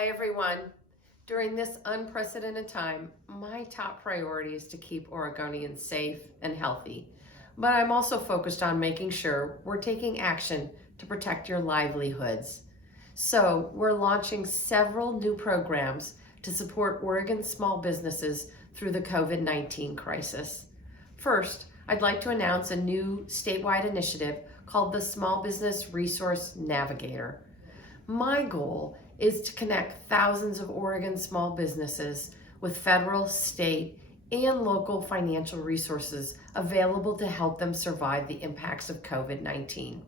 Hi, everyone. During this unprecedented time, my top priority is to keep Oregonians safe and healthy. But I'm also focused on making sure we're taking action to protect your livelihoods. So, we're launching several new programs to support Oregon small businesses through the COVID-19 crisis. First, I'd like to announce a new statewide initiative called the Small Business Resource Navigator. My goal is to connect thousands of Oregon small businesses with federal, state, and local financial resources available to help them survive the impacts of COVID-19.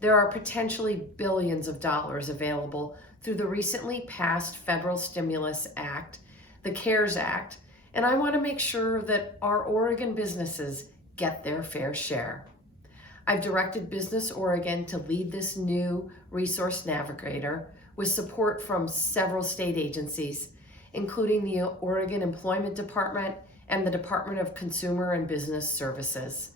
There are potentially billions of dollars available through the recently passed Federal Stimulus Act, the CARES Act, and I want to make sure that our Oregon businesses get their fair share. I've directed Business Oregon to lead this new resource navigator with support from several state agencies, including the Oregon Employment Department and the Department of Consumer and Business Services.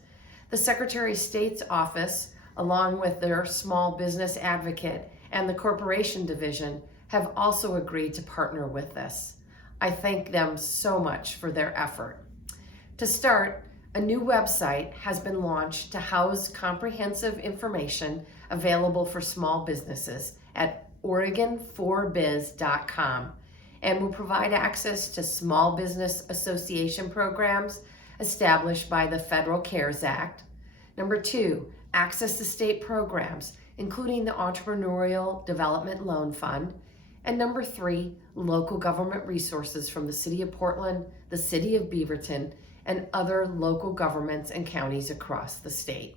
The Secretary of State's office, along with their small business advocate and the Corporation Division, have also agreed to partner with this. I thank them so much for their effort. To start, a new website has been launched to house comprehensive information available for small businesses at Oregon4Biz.com and will provide access to Small Business Association programs established by the Federal CARES Act. Number 2, access to state programs, including the Entrepreneurial Development Loan Fund. And number 3, local government resources from the City of Portland, the City of Beaverton, and other local governments and counties across the state.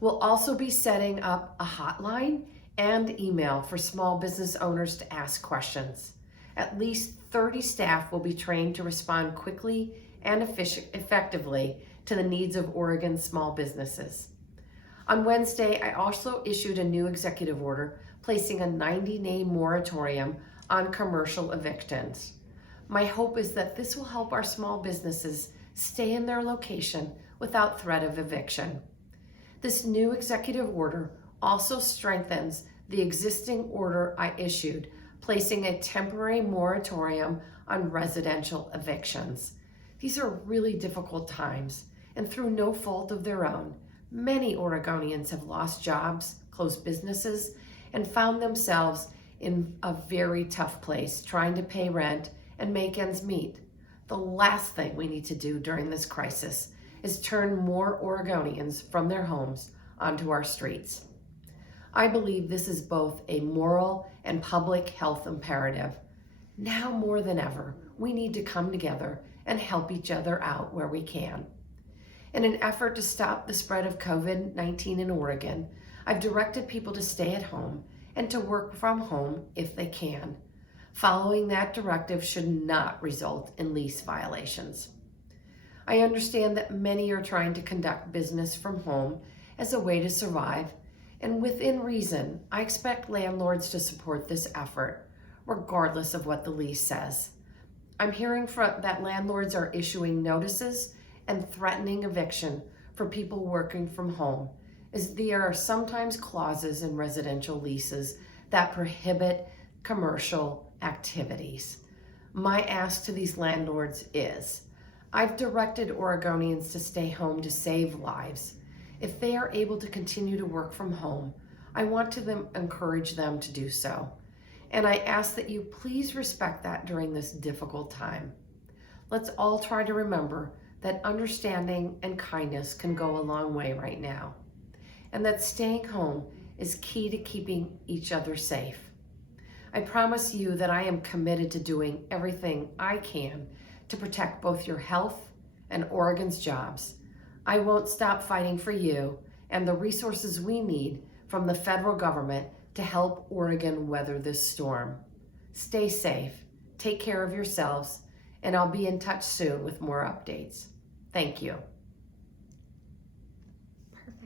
We'll also be setting up a hotline and email for small business owners to ask questions. At least 30 staff will be trained to respond quickly and effectively to the needs of Oregon small businesses. On Wednesday, I also issued a new executive order placing a 90-day moratorium on commercial evictions. My hope is that this will help our small businesses stay in their location without threat of eviction. This new executive order also strengthens the existing order I issued, placing a temporary moratorium on residential evictions. These are really difficult times, and through no fault of their own, many Oregonians have lost jobs, closed businesses, and found themselves in a very tough place trying to pay rent and make ends meet. The last thing we need to do during this crisis is turn more Oregonians from their homes onto our streets. I believe this is both a moral and public health imperative. Now more than ever, we need to come together and help each other out where we can. In an effort to stop the spread of COVID-19 in Oregon, I've directed people to stay at home and to work from home if they can. Following that directive should not result in lease violations. I understand that many are trying to conduct business from home as a way to survive, and within reason, I expect landlords to support this effort, regardless of what the lease says. I'm hearing that landlords are issuing notices and threatening eviction for people working from home, as there are sometimes clauses in residential leases that prohibit commercial activities. My ask to these landlords is, I've directed Oregonians to stay home to save lives. If they are able to continue to work from home, I want to encourage them to do so. And I ask that you please respect that during this difficult time. Let's all try to remember that understanding and kindness can go a long way right now, and that staying home is key to keeping each other safe. I promise you that I am committed to doing everything I can to protect both your health and Oregon's jobs. I won't stop fighting for you and the resources we need from the federal government to help Oregon weather this storm. Stay safe, take care of yourselves, and I'll be in touch soon with more updates. Thank you.